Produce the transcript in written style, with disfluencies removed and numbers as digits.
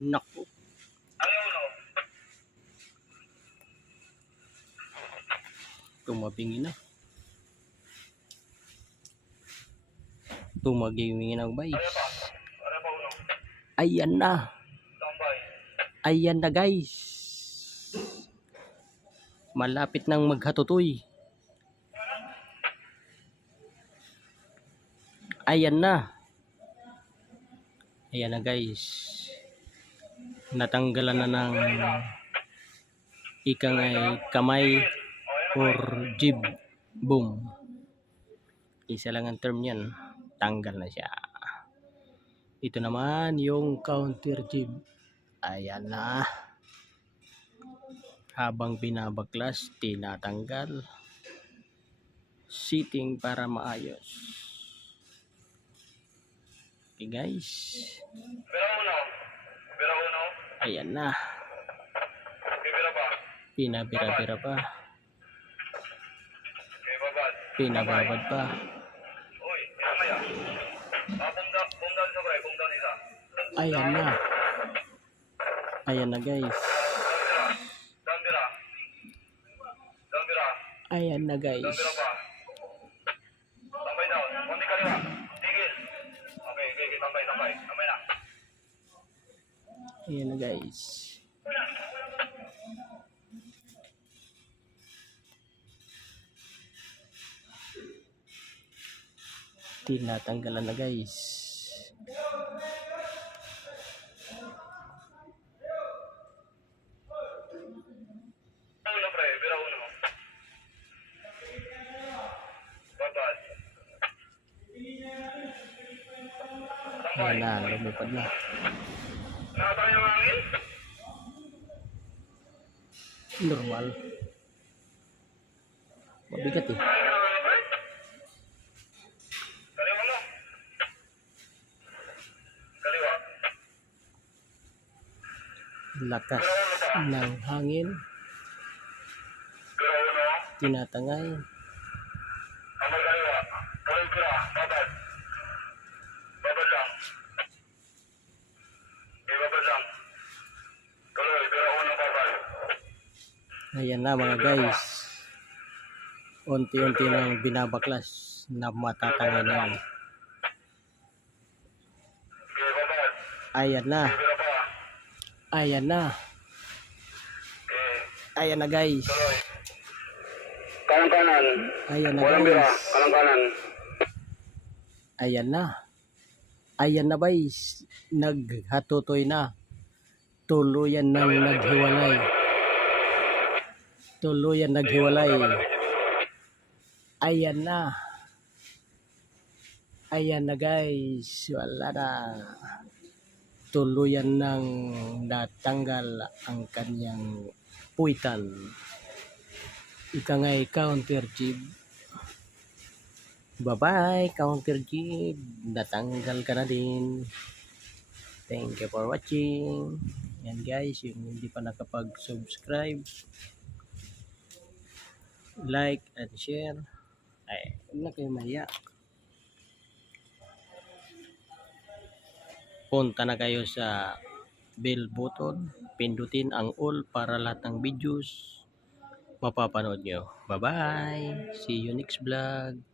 Naku, tumabingi na. Tumagingin na guys. Ayan na. Ayan na guys. Malapit nang maghatutoy. Ayan na. Ayan na guys. Natanggalan na ng ikang ay kamay or jib. Boom. Isa lang ang term yan. Tanggal na siya. Ito naman yung counter jib. Ayan na. Habang binabaklas, tinatanggal. Sitting para maayos. Okay guys. Ayan na. Pinabira-bira pa. Pinababad pa. Ayan na. Ayan na guys. Ayan na guys. Ayan na guys. Tinatanggalan na guys. Ayan na, lumipad na. Normal. Mabigat eh. Lakas ng hangin. Tinatangay. Ayan na mga guys. Unti-unti nang binabaklas na matatangay na yan. Ayan na. Ayan na. Ayan na guys. Kanan. Ayan na Walang bira. guys. Kanan. Ayan na. Ayan na guys. Naghatutoy na. Tuluyan nang naghiwalay. Tuluyan naghiwalay. Ayan na. Ayan na guys. Wala na. Tuluyan nang natanggal ang kanyang puwitan. Ika nga'y counter jib. Bye-bye, counter jib. Natanggal ka na din. Thank you for watching. Yan guys, yung hindi pa nakapag-subscribe, like and share. Ay, huwag na kayo mahiya. Punta na kayo sa bell button. Pindutin ang all para lahat ng videos mapapanood nyo. Bye-bye. See you next vlog.